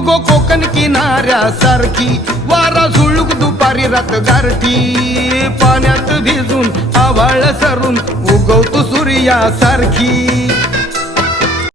गो कोकण किनाऱ्यासारखी, वारा झुळूक दुपारी रात गारठी, पाण्यात भिजून आभाळ सरून उगवतो सूर्यासारखी।